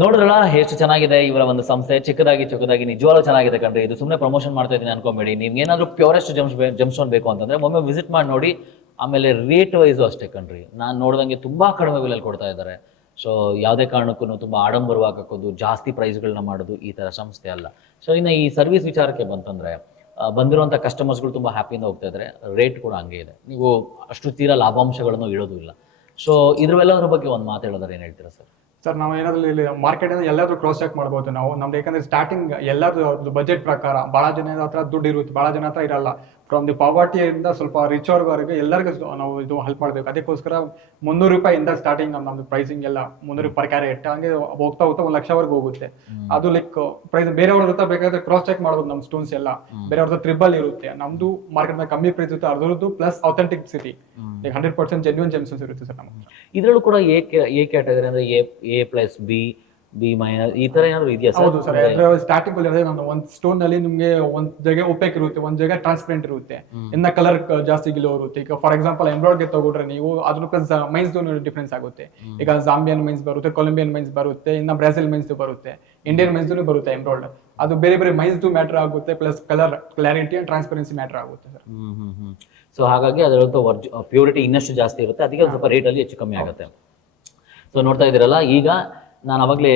ನೋಡಿದ್ರಲ್ಲ ಎಷ್ಟು ಚೆನ್ನಾಗಿದೆ ಇವರ ಒಂದು ಸಂಸ್ಥೆ. ಚಿಕ್ಕದಾಗಿ ನಿಜವಾಗ್ಲೂ ಚೆನ್ನಾಗಿದೆ ಕಣ್ರಿ. ಇದು ಸುಮ್ಮನೆ ಪ್ರಮೋಷನ್ ಮಾಡ್ತಾ ಇದ್ದೀನಿ ಅನ್ಕೊಂಬೇಡಿ. ನಿಮ್ಗೆ ಏನಾದ್ರು ಪ್ಯೂರೆಸ್ಟ್ ಜಮ್ ಸ್ಟೋನ್ ಬೇಕು ಅಂತಂದ್ರೆ ಒಮ್ಮೆ ವಿಸಿಟ್ ಮಾಡಿ ನೋಡಿ. ಆಮೇಲೆ ರೇಟ್ ವೈಸು ಅಷ್ಟೇ ಕಣ್ರಿ, ನಾನು ನೋಡ್ದಂಗೆ ತುಂಬಾ ಕಡಿಮೆ ಬೆಲೆಯಲ್ಲಿ ಕೊಡ್ತಾ ಇದ್ದಾರೆ. ಸೊ ಯಾವುದೇ ಕಾರಣಕ್ಕೂ ತುಂಬಾ ಆಡಂಬರವಾಗಿ ಹಾಕೋದು, ಜಾಸ್ತಿ ಪ್ರೈಸ್ಗಳನ್ನ ಮಾಡೋದು ಈ ತರ ಸಂಸ್ಥೆ ಅಲ್ಲ. ಸೊ ಇನ್ನು ಈ ಸರ್ವಿಸ್ ವಿಚಾರಕ್ಕೆ ಬಂತಂದ್ರೆ ಬಂದಿರುವಂಥ ಕಸ್ಟಮರ್ಸ್ಗಳು ತುಂಬ ಹ್ಯಾಪಿಯಿಂದ ಹೋಗ್ತಾ ಇದ್ದಾರೆ. ರೇಟ್ ಕೂಡ ಹಂಗೆ ಇದೆ, ನೀವು ಅಷ್ಟು ತೀರಾ ಲಾಭಾಂಶಗಳನ್ನು ಇಡೋದು ಇಲ್ಲ. ಸೊ ಇದ್ರೆಲ್ಲದ್ರ ಬಗ್ಗೆ ಒಂದು ಮಾತು ಹೇಳೋದಾರೆ ಏನು ಹೇಳ್ತೀರಾ ಸರ್? ಸರ್ ನಾವು ಏನಾದ್ರು ಇಲ್ಲಿ ಮಾರ್ಕೆಟ್ ಎಲ್ಲಾದ್ರೂ ಕ್ರಾಸ್ ಚೆಕ್ ಮಾಡ್ಬೋದು ನಾವು. ನಮ್ದು ಯಾಕಂದ್ರೆ ಸ್ಟಾರ್ಟಿಂಗ್ ಎಲ್ಲಾದ್ರೂ ಬಜೆಟ್ ಪ್ರಕಾರ ಭಾಳ ಜನ ಹತ್ರ ದುಡ್ಡು ಇರುತ್ತೆ, ಭಾಳ ಜನ ಹತ್ರ ಇರಲ್ಲ. ಫ್ರಮ್ ದಿ ಪಾವರ್ಟಿಯಿಂದ ಸ್ವಲ್ಪ ರಿಚ್ ಅವ್ರವರೆಗೆ ಎಲ್ಲರಿಗೂ ನಾವು ಇದು ಹೆಲ್ಪ್ ಮಾಡಬೇಕು. ಅದಕ್ಕೋಸ್ಕರ 300 ರೂಪಾಯಿಂದ ಸ್ಟಾರ್ಟಿಂಗ್ ನಮ್ದು ಪ್ರೈಸಿಂಗ್ ಎಲ್ಲ 300 ಪರ್ ಕ್ಯಾರೆಟ್, ಹಂಗೆ ಹೋಗ್ತಾ ಹೋಗ್ತಾ 1 ಲಕ್ಷವರೆಗೂ ಹೋಗುತ್ತೆ. ಅದು ಲೈಕ್ ಪ್ರೈಸ್ ಬೇರೆಯವ್ರ ಹತ್ರ ಬೇಕಾದ್ರೆ ಕ್ರಾಸ್ ಚೆಕ್ ಮಾಡ್ಬೋದು. ನಮ್ಮ ಸ್ಟೋನ್ಸ್ ಎಲ್ಲ ಬೇರೆಯವ್ರ ಹತ್ರ ಟ್ರಿಬಲ್ ಇರುತ್ತೆ, ನಮ್ದು ಮಾರ್ಕೆಟ್ ನಲ್ಲಿ ಕಮ್ಮಿ ಪ್ರೈಸ್ ಇರುತ್ತೆ ಅದ್ರದ್ದು, ಪ್ಲಸ್ ಅಥೆಂಟಿಸಿಟಿ 100% ಜೆನ್ಯೂನ್ ಜೆಮ್ಸ್ ಇರುತ್ತೆ ಸರ್ ನಮ್ಮ. ಇದರಲ್ಲೂ ಕೂಡ ಎ ಕ್ಯಾಟಗರಿ ಅಂದ್ರೆ A+B B- ಈ ತರ ಏನಾದ್ರು ಇದೆಯಾ ಸರ್? ಹೌದು ಸರ್. ಸ್ಟಾರ್ಟಿಂಗ್ ಅಲ್ಲಿ ನಾನು ಒಂದ್ ಸ್ಟೋನ್ ನಲ್ಲಿ ನಿಮ್ಗೆ ಒಂದ್ ಜಾಗ ಒಪೇಕ್ ಇರುತ್ತೆ, ಒಂದ್ ಜಾಗ ಟ್ರಾನ್ಸ್ಪರೆಂಟ್ ಇರುತ್ತೆ, ಇನ್ನ ಕಲರ್ ಜಾಸ್ತಿ ಗಿಲೋ ಇರುತ್ತೆ. ಈಗ ಫಾರ್ ಎಕ್ಸಾಂಪಲ್ ಎಂಬ್ರಾಯ್ಡ್ ಗೆ ತಗೊಂಡ್ರೆ ನೀವು ಅದ್ರ ಪ್ಲಸ್ ಮೈನ್ಸ್ ಡಿಫ್ರೆನ್ಸ್ ಆಗುತ್ತೆ. ಈಗ ಜಾಂಬಿಯನ್ ಮೈನ್ಸ್ ಬರುತ್ತೆ, ಕೊಲಂಬಿಯನ್ ಮೈನ್ಸ್ ಬರುತ್ತೆ, ಇನ್ನ ಬ್ರಾಜಿಲ್ ಮೈನ್ಸ್ ಬರುತ್ತೆ, ಇಂಡಿಯನ್ ಮೈನ್ಸ್ ಬರುತ್ತೆ ಎಂಬ್ರಾಯ್ಡ್. ಅದು ಬೇರೆ ಬೇರೆ ಮೈನ್ಸ್ ಮ್ಯಾಟರ್ ಆಗುತ್ತೆ, plus colour clarity and transparency matter ಆಗುತ್ತೆ ಸರ್. ಸೊ ಹಾಗಾಗಿ ಅದರದ್ದು ಪ್ಯೂರಿಟಿ ಇನ್ನಷ್ಟು ಜಾಸ್ತಿ ಇರುತ್ತೆ, ಅದಕ್ಕೆ ಸ್ವಲ್ಪ ರೇಟ್ ಅಲ್ಲಿ ಹೆಚ್ಚು ಕಮ್ಮಿ ಆಗುತ್ತೆ. ಸೊ ನೋಡ್ತಾ ಇದ್ದೀರಲ್ಲ, ಈಗ ನಾನು ಅವಾಗಲೇ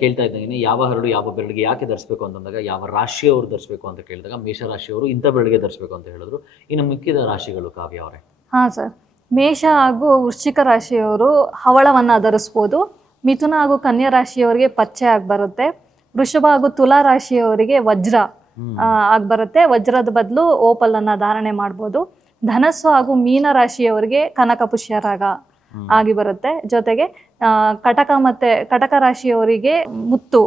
ಕೇಳ್ತಾ ಇದ್ದೀನಿ ಯಾವ ಹರಡು ಯಾವ ಬೆರಳಿಗೆ ಯಾಕೆ ಧರಿಸಬೇಕು ಅಂತಂದಾಗ, ಯಾವ ರಾಶಿಯವರು ಧರಿಸಬೇಕು ಅಂತ ಕೇಳಿದಾಗ ಮೇಷರಾಶಿಯವರು ಇಂಥ ಬೆರಳಿಗೆ ಧರಿಸಬೇಕು ಅಂತ ಹೇಳಿದ್ರು. ಇನ್ನು ಮಿಕ್ಕಿದ ರಾಶಿಗಳು ಕಾವ್ಯ ಅವರೇ? ಹಾ ಸರ್, ಮೇಷ ಹಾಗೂ ವೃಶ್ಚಿಕ ರಾಶಿಯವರು ಹವಳವನ್ನ ಧರಿಸ್ಬೋದು. ಮಿಥುನ ಹಾಗೂ ಕನ್ಯಾ ರಾಶಿಯವರಿಗೆ ಪಚ್ಚೆ ಆಗಿ ಬರುತ್ತೆ. ವೃಷಭ ಹಾಗೂ ತುಲಾ ರಾಶಿಯವರಿಗೆ ವಜ್ರ ಆಗಿ ಬರುತ್ತೆ. ವಜ್ರದ ಬದಲು ಓಪಲ್ ಅನ್ನ ಧಾರಣೆ ಮಾಡ್ಬೋದು. ಧನಸ್ಸು ಹಾಗೂ ಮೀನ ರಾಶಿಯವರಿಗೆ ಕನಕ ಪುಷ್ಯರಾಗ ಆಗಿ ಬರುತ್ತೆ. ಜೊತೆಗೆ ಕಟಕ ರಾಶಿಯವರಿಗೆ ಮುತ್ತು,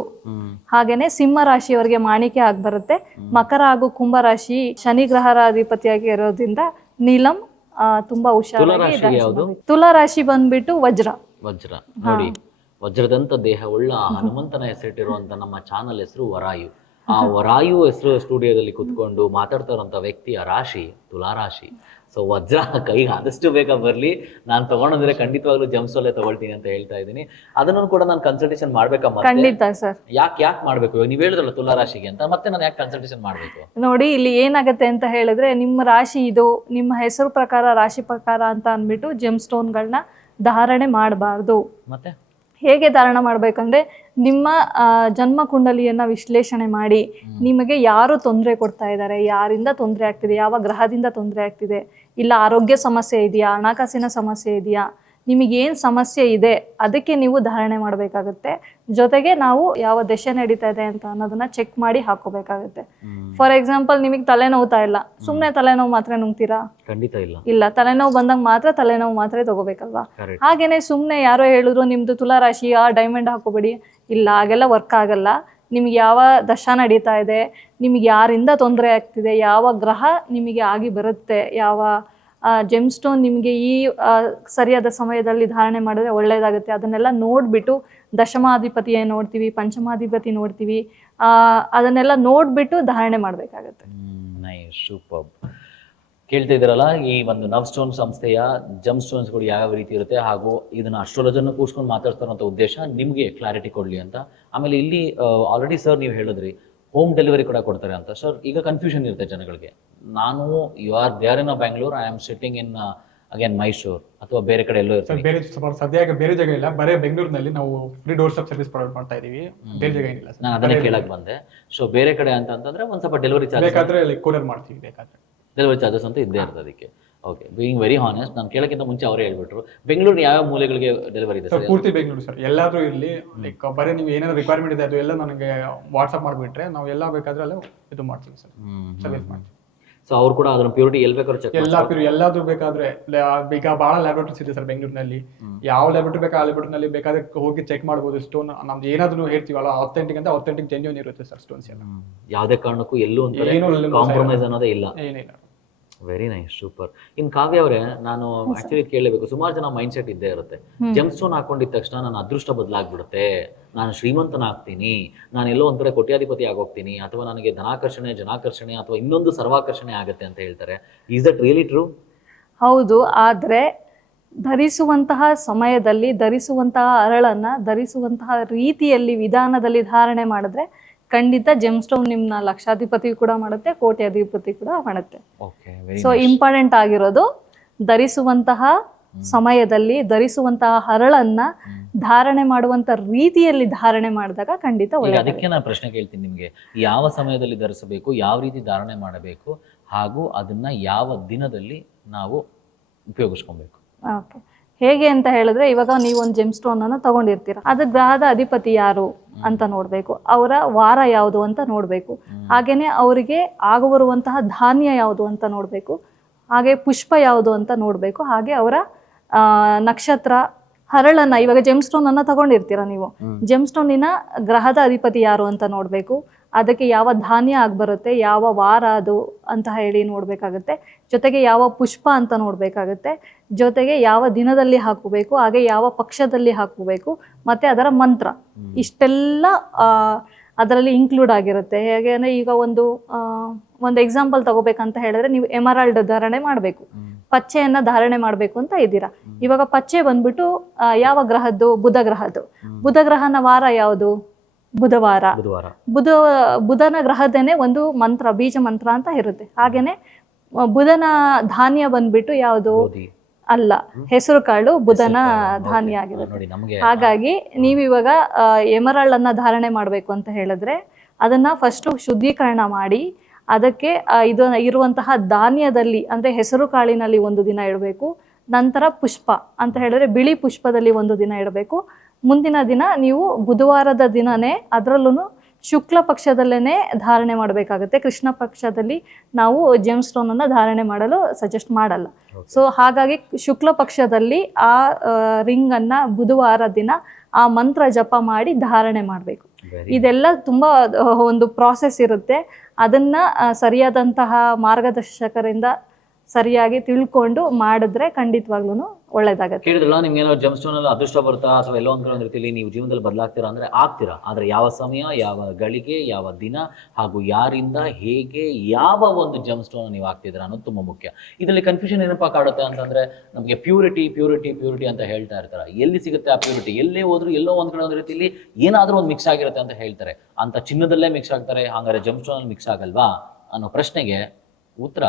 ಹಾಗೇನೆ ಸಿಂಹ ರಾಶಿಯವರಿಗೆ ಮಾಣಿಕ್ಯ ಆಗಿ ಬರುತ್ತೆ. ಮಕರ ಹಾಗೂ ಕುಂಭ ರಾಶಿ ಶನಿ ಗ್ರಹರ ಅಧಿಪತಿಯಾಗಿ ಇರೋದ್ರಿಂದ ನೀಲಂ ತುಂಬಾ ಹುಷಾರಾಗಿ. ತುಲಾ ರಾಶಿ ಬಂದ್ಬಿಟ್ಟು ವಜ್ರ ನೋಡಿ, ವಜ್ರದಂತ ದೇಹವುಳ್ಳ ಹನುಮಂತನ ಹೆಸರಿಟ್ಟಿರುವಂತ ನಮ್ಮ ಚಾನಲ್ ಹೆಸರು ವರಾಯು. ಆ ವರಾಯು ಹೆಸರು ಸ್ಟುಡಿಯೋದಲ್ಲಿ ಕುತ್ಕೊಂಡು ಮಾತಾಡ್ತಾ ಇರುವಂತ ವ್ಯಕ್ತಿಯ ರಾಶಿ ತುಲಾ ರಾಶಿ. ಸೊ ವಜ್ರ ಕೈಗೆ ಆದಷ್ಟು ಬೇಗ ಬರಲಿ. ನಾನು ತಗೊಂಡಿದ್ರೆ ಖಂಡಿತವಾಗ್ಲೂ ಜಮ್ಸೋಲೆ ತಗೊಳ್ತೀನಿ ಅಂತ ಹೇಳ್ತಾ ಇದ್ದೀನಿ. ಅದನ್ನು ಕೂಡ ನಾನು ಕನ್ಸಲ್ಟೇಷನ್ ಮಾಡ್ಬೇಕಮ್ಮ? ಖಂಡಿತ ಸರ್. ಯಾಕೆ ಮಾಡ್ಬೇಕು? ಇವಾಗ ನೀವು ಹೇಳಿದ್ರಲ್ಲ ತುಲಾ ರಾಶಿಗೆ ಅಂತ, ಮತ್ತೆ ನಾನು ಯಾಕೆ ಕನ್ಸಲ್ಟೇಷನ್ ಮಾಡ್ಬೇಕು? ನೋಡಿ, ಇಲ್ಲಿ ಏನಾಗುತ್ತೆ ಅಂತ ಹೇಳಿದ್ರೆ, ನಿಮ್ಮ ರಾಶಿ ಇದು, ನಿಮ್ಮ ಹೆಸರು ಪ್ರಕಾರ ರಾಶಿ ಪ್ರಕಾರ ಅಂತ ಅಂದ್ಬಿಟ್ಟು ಜೆಮ್ ಸ್ಟೋನ್ಗಳನ್ನ ಧಾರಣೆ ಮಾಡಬಾರ್ದು. ಮತ್ತೆ ಹೇಗೆ ಧಾರಣ ಮಾಡಬೇಕಂದ್ರೆ, ನಿಮ್ಮ ಜನ್ಮ ಕುಂಡಲಿಯನ್ನು ವಿಶ್ಲೇಷಣೆ ಮಾಡಿ ನಿಮಗೆ ಯಾರು ತೊಂದರೆ ಕೊಡ್ತಾ ಇದ್ದಾರೆ, ಯಾರಿಂದ ತೊಂದರೆ ಆಗ್ತಿದೆ, ಯಾವ ಗ್ರಹದಿಂದ ತೊಂದರೆ ಆಗ್ತಿದೆ, ಇಲ್ಲ ಆರೋಗ್ಯ ಸಮಸ್ಯೆ ಇದೆಯಾ, ಹಣಕಾಸಿನ ಸಮಸ್ಯೆ ಇದೆಯಾ, ನಿಮಗೇನು ಸಮಸ್ಯೆ ಇದೆ ಅದಕ್ಕೆ ನೀವು ಧಾರಣೆ ಮಾಡಬೇಕಾಗುತ್ತೆ. ಜೊತೆಗೆ ನಾವು ಯಾವ ದಶೆ ನಡೀತಾ ಇದೆ ಅಂತ ಅನ್ನೋದನ್ನ ಚೆಕ್ ಮಾಡಿ ಹಾಕೋಬೇಕಾಗುತ್ತೆ. ಫಾರ್ ಎಕ್ಸಾಂಪಲ್, ನಿಮಗೆ ತಲೆನೋವ್ತಾ ಇಲ್ಲ, ಸುಮ್ಮನೆ ತಲೆನೋವು ಮಾತ್ರ ನುಂಗ್ತೀರಾ? ಖಂಡಿತ ಇಲ್ಲ. ತಲೆನೋವು ಬಂದಾಗ ಮಾತ್ರ ತಲೆನೋವು ಮಾತ್ರ ತಗೋಬೇಕಲ್ವಾ? ಹಾಗೇನೆ ಸುಮ್ಮನೆ ಯಾರೋ ಹೇಳಿದ್ರು ನಿಮ್ದು ತುಲಾ ರಾಶಿ ಡೈಮಂಡ್ ಹಾಕೋಬೇಡಿ, ಇಲ್ಲ, ಹಾಗೆಲ್ಲ ವರ್ಕ್ ಆಗಲ್ಲ. ನಿಮ್ಗೆ ಯಾವ ದಶ ನಡೀತಾ ಇದೆ, ನಿಮ್ಗೆ ಯಾರಿಂದ ತೊಂದರೆ ಆಗ್ತಿದೆ, ಯಾವ ಗ್ರಹ ನಿಮಗೆ ಆಗಿ ಬರುತ್ತೆ, ಯಾವ ಜೆಮ್ ಸ್ಟೋನ್ ನಿಮಗೆ ಈ ಸರಿಯಾದ ಸಮಯದಲ್ಲಿ ಧಾರಣೆ ಮಾಡಿದ್ರೆ ಒಳ್ಳೆಯದಾಗುತ್ತೆ, ಅದನ್ನೆಲ್ಲ ನೋಡಿಬಿಟ್ಟು ದಶಮಾಧಿಪತಿ ನೋಡ್ತೀವಿ, ಪಂಚಮಾಧಿಪತಿ ನೋಡ್ತೀವಿ, ಅದನ್ನೆಲ್ಲ ನೋಡಿಬಿಟ್ಟು ಧಾರಣೆ ಮಾಡಬೇಕಾಗತ್ತೆ. Nice, super. ಕೇಳ್ತಾ ಇದ್ದೀರಲ್ಲ, ಈ ಒಂದು ನವ್ ಸ್ಟೋನ್ ಸಂಸ್ಥೆಯ ಜಮ್ ಸ್ಟೋನ್ಸ್ಗಳು ಯಾವ ರೀತಿ ಇರುತ್ತೆ, ಹಾಗೂ ಇದನ್ನ ಅಸ್ಟ್ರಾಲಜರ್ನ ಕೂರ್ಸ್ಕೊಂಡು ಮಾತಾಡ್ತಾರಂಥ ಉದ್ದೇಶ ನಿಮಗೆ ಕ್ಲಾರಿಟಿ ಕೊಡಲಿ ಅಂತ. ಆಮೇಲೆ ಇಲ್ಲಿ ಆಲ್ರೆಡಿ ಸರ್ ನೀವು ಹೇಳಿದ್ರಿ ಹೋಮ್ ಡೆಲಿವರಿ ಕೂಡ ಕೊಡ್ತಾರೆ ಅಂತ. ಸರ್, ಈಗ ಕನ್ಫ್ಯೂಷನ್ ಇರುತ್ತೆ ಜನಗಳಿಗೆ. ನಾನು they are in Bangalore, I am sitting in again Mysuru ಅಥವಾ ಬೇರೆ ಕಡೆ ಎಲ್ಲೋ ಇರ್ತಾರೆ. ಬೇರೆ ಸದ್ಯ ಬೇರೆ ಜಾಗ ಇಲ್ಲ, ಬರೀ ಬೆಂಗಳೂರಿನಲ್ಲಿ ನಾವು free door step service provide ಮಾಡ್ತಾ ಇದೀವಿ. ಬೇರೆ ಜಾಗ ಏನಿಲ್ಲ. ನಾನು ಅದನ್ನೇ ಕೇಳಕ್ ಬಂದೆ. ಸೊ ಬೇರೆ ಕಡೆ ಅಂತಂದ್ರೆ ಒಂದ್ ಸ್ವಲ್ಪ ಡೆಲಿವರಿ ಚಾರ್ಜ್ ಬೇಕಾದ್ರೆ ಕೊರಿಯರ್ ಮಾಡ್ತೀವಿ, ಬೇಕಾದ್ರೆ ಡೆಲಿವರಿ ಚಾರ್ಜಸ್ ಅಂತ ಇದ್ದೇ ಇರ್ತದೆ ಅದಕ್ಕೆ. ಓಕೆ, ಬೀಯಿಂಗ್ ವೆರಿ ಹಾನೆಸ್ಟ್, ನಾನು ಕೇಳಕ್ಕಿಂತ ಮುಂಚೆ ಅವರೇ ಹೇಳ್ಬಿಟ್ರು. ಬೆಂಗಳೂರು ಯಾವ ಮೂಲೆಗಳಿಗೆ ಡೆಲಿವರಿ ಇದೆ ಸರ್? ಪೂರ್ತಿ ಬೆಂಗಳೂರು ಸರ್, ಎಲ್ಲಾದ್ರೂ ಇರಲಿ. ಲೈಕ್ ಬರೀ ನೀವು ಏನಾದ್ರು ರಿಕ್ವೈರ್ಮೆಂಟ್ ಇದೆ ಅದು ಎಲ್ಲ ನನಗೆ ವಾಟ್ಸ್ಆಪ್ ಮಾಡಿಬಿಟ್ರೆ ನಾವು ಎಲ್ಲ ಬೇಕಾದ್ರೆ ಅಲ್ಲ ಇದು ಮಾಡ್ತೀವಿ ಸರ್, ಸರ್ವಿಸ್ ಮಾಡ್ತೀವಿ. ಸೊ ಅವ್ರು ಕೂಡ ಅದನ್ನ ಪ್ಯೂರಿಟಿ ಎಲ್ಲಿ ಬೇಕಾದ್ರೂ ಚೆಕ್ ಎಲ್ಲಾದ್ರೂ ಬೇಕಾದ್ರೆ. ಈಗ ಬಹಳ ಲ್ಯಾಬ್ರೇಟರೀಸ್ ಇದೆ ಸರ್ ಬೆಂಗಳೂರಿನಲ್ಲಿ. ಯಾವ ಲ್ಯಾಬ್ರೇಟರಿ ಬೇಕಾ ಆ ಲ್ಯಾಬ್ರೇಟರಿನಲ್ಲಿ ಬೇಕಾದ್ರೆ ಹೋಗಿ ಚೆಕ್ ಮಾಡ್ಬೋದು. ಸ್ಟೋನ್ ನಮ್ದು ಏನಾದ್ರು ಹೇಳ್ತೀವಲ್ಲ ಅಥೆಂಟಿಕ್ ಅಂತ, ಅಥೆಂಟಿಕ್ ಜೆನ್ಯೂನ್ ಇರುತ್ತೆ ಸರ್ ಸ್ಟೋನ್ಸ್ ಎಲ್ಲ. ಯಾವುದೇ ಕಾರಣಕ್ಕೂ ಎಲ್ಲೂ ಕಾಂಪ್ರಮೈಸ್ ಅನ್ನೋದೇ ಇಲ್ಲ. ಏನಿಲ್ಲ. Very nice, super. ಇನ್ ಕಾವ್ಯ ಅವರೇ, ನಾನು ಆಕ್ಚುಲಿ ಕೇಳಬೇಕು, ಸುಮಾರು ಜನ ಮೈಂಡ್ ಸೆಟ್ ಇದ್ದೇ ಇರುತ್ತೆ. ಜೆಮ್ ಸ್ಟೋನ್ ಹಾಕೊಂಡಿದ ತಕ್ಷಣ ನನ್ನ ಅದೃಷ್ಟ ಬದಲಾಗ್ಬಿಡುತ್ತೆ, ನಾನು ಶ್ರೀಮಂತನಾಗ್ತೀನಿ, ನಾನು ಎಲ್ಲೋ ಒಂದ್ ಕಡೆ ಕೋಟ್ಯಾಧಿಪತಿ ಆಗೋಗ್ತೀನಿ, ಅಥವಾ ನನಗೆ ಧನಾಕರ್ಷಣೆ ಜನಾಕರ್ಷಣೆ ಅಥವಾ ಇನ್ನೊಂದು ಸರ್ವಾಕರ್ಷಣೆ ಆಗುತ್ತೆ ಅಂತ ಹೇಳ್ತಾರೆ. Is that really true? ಹೌದು. ಆದ್ರೆ ಧರಿಸುವಂತಹ ಸಮಯದಲ್ಲಿ ಧರಿಸುವಂತಹ ಅರಳನ್ನು ಧರಿಸುವಂತಹ ರೀತಿಯಲ್ಲಿ ವಿಧಾನದಲ್ಲಿ ಧಾರಣೆ ಮಾಡಿದ್ರೆ ಖಂಡಿತ ಜೆಮ್ಸ್ಟೋನ್ ನಿಮ್ಮನ್ನ ಲಕ್ಷಾಧಿಪತಿ ಕೂಡ ಮಾಡುತ್ತೆ, ಕೋಟ್ಯಾಧಿಪತಿ ಕೂಡ ಮಾಡುತ್ತೆ. ಓಕೆ, ವೆರಿ ಸೊ ಇಂಪಾರ್ಟೆಂಟ್ ಆಗಿರೋದು ಧರಿಸುವಂತಹ ಸಮಯದಲ್ಲಿ ಧರಿಸುವಂತಹ ಹರಳನ್ನ ಧಾರಣೆ ಮಾಡುವಂತ ರೀತಿಯಲ್ಲಿ ಧಾರಣೆ ಮಾಡಿದಾಗ ಖಂಡಿತ ಈಗ ಒಳ್ಳೆ. ಅದಕ್ಕೆ ನಾನು ಪ್ರಶ್ನೆ ಕೇಳ್ತೀನಿ ನಿಮಗೆ, ಯಾವ ಸಮಯದಲ್ಲಿ ಧರಿಸಬೇಕು, ಯಾವ ರೀತಿ ಧಾರಣೆ ಮಾಡಬೇಕು, ಹಾಗೂ ಅದನ್ನ ಯಾವ ದಿನದಲ್ಲಿ ನಾವು ಉಪಯೋಗಿಸ್ಕೊಬೇಕು? ಓಕೆ, ಹೇಗೆ ಅಂತ ಹೇಳಿದ್ರೆ ಇವಾಗ ನೀವು ಒಂದು ಜೆಮ್ ಸ್ಟೋನ್ ಅನ್ನು ತಗೊಂಡಿರ್ತೀರ, ಅದು ಗ್ರಹದ ಅಧಿಪತಿ ಯಾರು ಅಂತ ನೋಡಬೇಕು, ಅವರ ವಾರ ಯಾವುದು ಅಂತ ನೋಡಬೇಕು, ಹಾಗೇನೆ ಅವರಿಗೆ ಆಗಬರುವಂತಹ ಧಾನ್ಯ ಯಾವುದು ಅಂತ ನೋಡಬೇಕು, ಹಾಗೆ ಪುಷ್ಪ ಯಾವುದು ಅಂತ ನೋಡಬೇಕು, ಹಾಗೆ ಅವರ ನಕ್ಷತ್ರ, ಹರಳನ್ನ, ಇವಾಗ ಜೆಮ್ ಸ್ಟೋನ್ ಅನ್ನ ತಗೊಂಡಿರ್ತೀರ ನೀವು, ಜೆಮ್ ಸ್ಟೋನಿನ ಗ್ರಹದ ಅಧಿಪತಿ ಯಾರು ಅಂತ ನೋಡಬೇಕು, ಅದಕ್ಕೆ ಯಾವ ಧಾನ್ಯ ಆಗ್ಬರುತ್ತೆ, ಯಾವ ವಾರ ಅದು ಅಂತ ಹೇಳಿ ನೋಡಬೇಕಾಗುತ್ತೆ, ಜೊತೆಗೆ ಯಾವ ಪುಷ್ಪ ಅಂತ ನೋಡಬೇಕಾಗುತ್ತೆ, ಜೊತೆಗೆ ಯಾವ ದಿನದಲ್ಲಿ ಹಾಕಬೇಕು, ಹಾಗೆ ಯಾವ ಪಕ್ಷದಲ್ಲಿ ಹಾಕಬೇಕು, ಮತ್ತೆ ಅದರ ಮಂತ್ರ, ಇಷ್ಟೆಲ್ಲ ಅದರಲ್ಲಿ ಇನ್ಕ್ಲೂಡ್ ಆಗಿರುತ್ತೆ. ಹೇಗೆ ಅಂದರೆ ಈಗ ಒಂದು ಎಕ್ಸಾಂಪಲ್ ತಗೋಬೇಕಂತ ಹೇಳಿದ್ರೆ, ನೀವು ಎಮರಾಲ್ಡ್ ಧಾರಣೆ ಮಾಡಬೇಕು, ಪಚ್ಚೆಯನ್ನ ಧಾರಣೆ ಮಾಡಬೇಕು ಅಂತ ಇದ್ದೀರಾ. ಇವಾಗ ಪಚ್ಚೆ ಬಂದ್ಬಿಟ್ಟು ಯಾವ ಗ್ರಹದ್ದು? ಬುಧ ಗ್ರಹದ್ದು. ಬುಧ ಗ್ರಹನ ವಾರ ಯಾವುದು? ಬುಧವಾರ. ಬುಧನ ಗ್ರಹದೇನೆ ಒಂದು ಮಂತ್ರ, ಬೀಜ ಮಂತ್ರ ಅಂತ ಇರುತ್ತೆ. ಹಾಗೇನೆ ಬುಧನ ಧಾನ್ಯ ಬಂದ್ಬಿಟ್ಟು ಯಾವುದು? ಅಲ್ಲ, ಹೆಸರು ಕಾಳು ಬುಧನ ಧಾನ್ಯ ಆಗಿರುತ್ತೆ. ಹಾಗಾಗಿ ನೀವು ಇವಾಗ ಎಮರಾಲ್ಡ್ ಅನ್ನ ಧಾರಣೆ ಮಾಡಬೇಕು ಅಂತ ಹೇಳಿದ್ರೆ ಅದನ್ನ ಫಸ್ಟ್ ಶುದ್ಧೀಕರಣ ಮಾಡಿ ಅದಕ್ಕೆ ಇದು ಇರುವಂತಹ ಧಾನ್ಯದಲ್ಲಿ ಅಂದ್ರೆ ಹೆಸರು ಕಾಳಿನಲ್ಲಿ ಒಂದು ದಿನ ಇಡಬೇಕು. ನಂತರ ಪುಷ್ಪ ಅಂತ ಹೇಳಿದ್ರೆ ಬಿಳಿ ಪುಷ್ಪದಲ್ಲಿ ಒಂದು ದಿನ ಇಡಬೇಕು. ಮುಂದಿನ ದಿನ ನೀವು ಬುಧವಾರದ ದಿನನೇ, ಅದರಲ್ಲೂ ಶುಕ್ಲ ಪಕ್ಷದಲ್ಲೇ ಧಾರಣೆ ಮಾಡಬೇಕಾಗುತ್ತೆ. ಕೃಷ್ಣ ಪಕ್ಷದಲ್ಲಿ ನಾವು ಜೆಮ್ ಸ್ಟೋನ್ ಅನ್ನ ಧಾರಣೆ ಮಾಡಲು ಸಜೆಸ್ಟ್ ಮಾಡಲ್ಲ. ಸೊ ಹಾಗಾಗಿ ಶುಕ್ಲ ಪಕ್ಷದಲ್ಲಿ ಆ ರಿಂಗ್ ಅನ್ನ ಬುಧವಾರ ದಿನ ಆ ಮಂತ್ರ ಜಪ ಮಾಡಿ ಧಾರಣೆ ಮಾಡಬೇಕು. ಇದೆಲ್ಲ ತುಂಬಾ ಒಂದು ಪ್ರಾಸೆಸ್ ಇರುತ್ತೆ. ಅದನ್ನ ಸರಿಯಾದಂತಹ ಮಾರ್ಗದರ್ಶಕರಿಂದ ಸರಿಯಾಗಿ ತಿಳ್ಕೊಂಡು ಮಾಡಿದ್ರೆ ಖಂಡಿತವಾಗ್ಲೂ ಒಳ್ಳೇದಾಗತ್ತೆ. ಕೇಳಿದ್ರಲ್ಲ, ನಿಮ್ಗೆ ಏನೋ ಜೆಮ್ ಸ್ಟೋನ್ ಅಲ್ಲಿ ಅದೃಷ್ಟ ಬರುತ್ತಾ ಅಥವಾ ಎಲ್ಲೋ ಒಂದು ರೀತಿಯಲ್ಲಿ ನೀವು ಜೀವನದಲ್ಲಿ ಬದಲಾಗ್ತೀರಾ ಅಂದ್ರೆ ಆಗ್ತೀರಾ. ಆದ್ರೆ ಯಾವ ಸಮಯ, ಯಾವ ಗಳಿಗೆ, ಯಾವ ದಿನ, ಹಾಗೂ ಯಾರಿಂದ, ಹೇಗೆ, ಯಾವ ಒಂದು ಜೆಮ್ ಸ್ಟೋನ್ ನೀವು ಆಗ್ತಿದ್ದೀರಾ ಅನ್ನೋದು ತುಂಬಾ ಮುಖ್ಯ. ಇದರಲ್ಲಿ ಕನ್ಫ್ಯೂಷನ್ ಏನಪ್ಪಾ ಕಾಡುತ್ತೆ ಅಂತಂದ್ರೆ, ನಮಗೆ ಪ್ಯೂರಿಟಿ ಪ್ಯೂರಿಟಿ ಪ್ಯೂರಿಟಿ ಅಂತ ಹೇಳ್ತಾ ಇರ್ತಾರೆ. ಎಲ್ಲಿ ಸಿಗುತ್ತೆ ಆ ಪ್ಯೂರಿಟಿ? ಎಲ್ಲೇ ಹೋದ್ರು ಎಲ್ಲೋ ಒಂದ್ ಕಡೆ ಒಂದು ರೀತಿಯಲ್ಲಿ ಏನಾದ್ರೂ ಒಂದು ಮಿಕ್ಸ್ ಆಗಿರುತ್ತೆ ಅಂತ ಹೇಳ್ತಾರೆ. ಅಂತ ಚಿನ್ನದಲ್ಲೇ ಮಿಕ್ಸ್ ಆಗ್ತಾರೆ, ಹಂಗಾರೆ ಜೆಮ್ ಸ್ಟೋನ್ ಅಲ್ಲಿ ಮಿಕ್ಸ್ ಆಗಲ್ವಾ ಅನ್ನೋ ಪ್ರಶ್ನೆಗೆ ಉತ್ತರ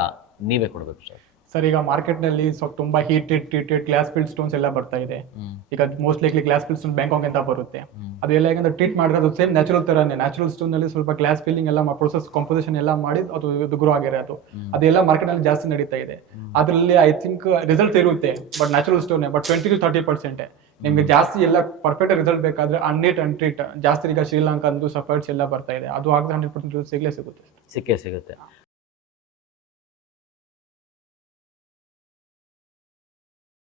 ನೀವೇ ಕೊಡ್ಬೇಕು ಸರ್. ಸರ್, ಈಗ ಮಾರ್ಕೆಟ್ನಲ್ಲಿ ಸ್ವಲ್ಪ ತುಂಬಾ ಟ್ರೀಟೆಡ್ ಗ್ಲಾಸ್ ಫಿಲ್ಡ್ ಸ್ಟೋನ್ಸ್ ಎಲ್ಲ ಬರ್ತಾ ಇದೆ. ಈಗ mostly glass filled stone Bangkok ಅಂತ ಬರುತ್ತೆ. ಅದು ಎಲ್ಲ ಹೇಗಂದ್ರೆ ಟ್ರೀಟ್ ಮಾಡಿದ್ರೆ ಅದು ಸೇಮ್ ನ್ಯಾಚುರಲ್ ತರನೇ, ನ್ಯಾಚುರಲ್ ಸ್ಟೋನ್ ನಲ್ಲಿ ಸ್ವಲ್ಪ ಗ್ಲಾಸ್ ಫಿಲ್ಲಿಂಗ್ ಎಲ್ಲ ಪ್ರೊಸೆಸ್ ಕಂಪೋಸಿಷನ್ ಎಲ್ಲ ಮಾಡಿ ಅದು ಗ್ರೋ ಆಗಿರೋದು. ಅದೆಲ್ಲ ಮಾರ್ಕೆಟ್ ನಲ್ಲಿ ಜಾಸ್ತಿ ನಡೀತಾ ಇದೆ. ಅದರಲ್ಲಿ ಐ ಥಿಂಕ್ ರಿಸಲ್ಟ್ ಇರುತ್ತೆ, but natural stone but 20 to 30%. ನಿಮ್ಗೆ ಜಾಸ್ತಿ ಎಲ್ಲ ಪರ್ಫೆಕ್ಟ್ ರಿಸಲ್ಟ್ ಬೇಕಾದ್ರೆ ಅನ್ಟ್ರೀಟ್ ಜಾಸ್ತಿ ಈಗ ಶ್ರೀಲಂಕಾ ಸಫರ್ಸ್ ಎಲ್ಲ ಬರ್ತಾ ಇದೆ. ಅದು ಆಗದೆ 100% ಸಿಗೇ ಸಿಗುತ್ತೆ. ಸಿಕ್ಕೇ ಸಿಗುತ್ತೆ.